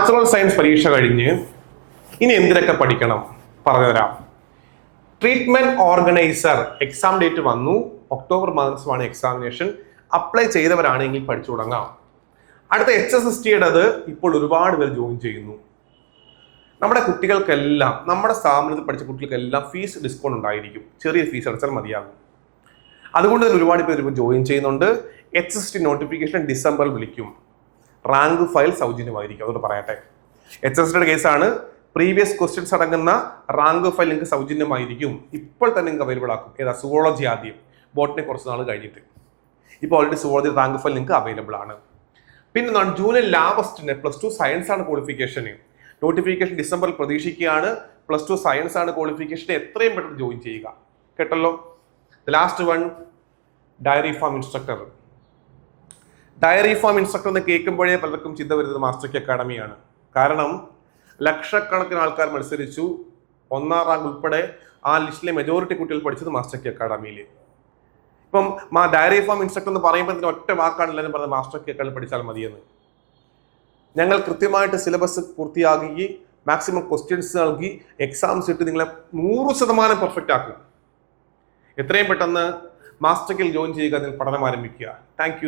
Science പരീക്ഷ കഴിഞ്ഞ് ഇനി എന്തിനൊക്കെ പഠിക്കണം? പറഞ്ഞുതരാം. ട്രീറ്റ്മെന്റ് ഓർഗനൈസർ എക്സാം ഡേറ്റ് വന്നു. ഒക്ടോബർ മാസമാണ് എക്സാമിനേഷൻ അപ്ലൈ ചെയ്തവരാണെങ്കിൽ പഠിച്ചു തുടങ്ങാം. അടുത്ത എച്ച് എസ് എസ് ടിയുടേത് ഇപ്പോൾ ഒരുപാട് പേർ ജോയിൻ ചെയ്യുന്നു. നമ്മുടെ കുട്ടികൾക്കെല്ലാം നമ്മുടെ സ്ഥാപനത്തിൽ പഠിച്ച കുട്ടികൾക്കെല്ലാം ഫീസ് ഡിസ്കൗണ്ട് ഉണ്ടായിരിക്കും. ചെറിയ ഫീസ് അടച്ചാൽ മതിയാകും. അതുകൊണ്ട് തന്നെ ഒരുപാട് പേര് ഇപ്പോൾ ജോയിൻ ചെയ്യുന്നുണ്ട്. എച്ച് എസ് ടി നോട്ടിഫിക്കേഷൻ ഡിസംബറിൽ വിളിക്കും. റാങ്ക് ഫയൽ സൗജന്യമായിരിക്കും. അതുകൊണ്ട് പറയട്ടെ. എച്ച് എസ് ഡിയുടെ കേസാണ് പ്രീവിയസ് ക്വസ്റ്റ്യൻസ് അടങ്ങുന്ന റാങ്ക് ഫയൽ നിങ്ങൾക്ക് സൗജന്യമായിരിക്കും. ഇപ്പോൾ തന്നെ നിങ്ങൾക്ക് അവൈലബിൾ ആക്കും. ഏതാ? സുവോളജി ആദ്യം. ബോട്ടിനെ കുറച്ച് നാൾ കഴിഞ്ഞിട്ട്. ഇപ്പോൾ ഓൾറെഡി സുവോളജി റാങ്ക് ഫയൽ നിങ്ങൾക്ക് അവൈലബിൾ ആണ്. പിന്നെ എന്താണ്? ജൂലൈ ലാവസ്റ്റിന് പ്ലസ് ടു സയൻസ് ആണ് ക്വാളിഫിക്കേഷൻ നോട്ടിഫിക്കേഷൻ ഡിസംബറിൽ പ്രതീക്ഷിക്കുകയാണ്. പ്ലസ് ടു സയൻസ് ആണ് ക്വാളിഫിക്കേഷൻ എത്രയും പെട്ടെന്ന് ജോയിൻ ചെയ്യുക. കേട്ടല്ലോ? Last one dairy farm instructor dairy form instructor എന്ന് കേൾക്കുമ്പോഴേ പലർക്കും ചിന്ത വരുന്നത് മാസ്റ്റർക്ക് അക്കാഡമിയാണ് കാരണം ലക്ഷക്കണക്കിന് ആൾക്കാർ മത്സരിച്ചു. ഒന്നാം റാങ്ക് ഉൾപ്പെടെ ആ ലിസ്റ്റിലെ മെജോറിറ്റി കുട്ടികൾ പഠിച്ചത് മാസ്റ്റർക്ക് അക്കാഡമിയിൽ ഇപ്പം മാ ഡയറി ഫോം ഇൻസ്ട്രക്ടർ എന്ന് പറയുമ്പോൾ തന്നെ ഒറ്റ വാക്കാണ് എല്ലാവരും പറഞ്ഞത് മാസ്റ്റർക്ക് അക്കാഡമി പഠിച്ചാൽ മതിയെന്ന്. ഞങ്ങൾ കൃത്യമായിട്ട് സിലബസ് പൂർത്തിയാക്കി മാക്സിമം ക്വസ്റ്റ്യൻസ് നൽകി എക്സാംസ് ഇട്ട് നിങ്ങളെ നൂറ് ശതമാനം പെർഫെക്റ്റ് ആക്കും. എത്രയും പെട്ടെന്ന് മാസ്റ്റർക്കിൽ ജോയിൻ ചെയ്യുക നിങ്ങൾ പഠനം ആരംഭിക്കുക. താങ്ക്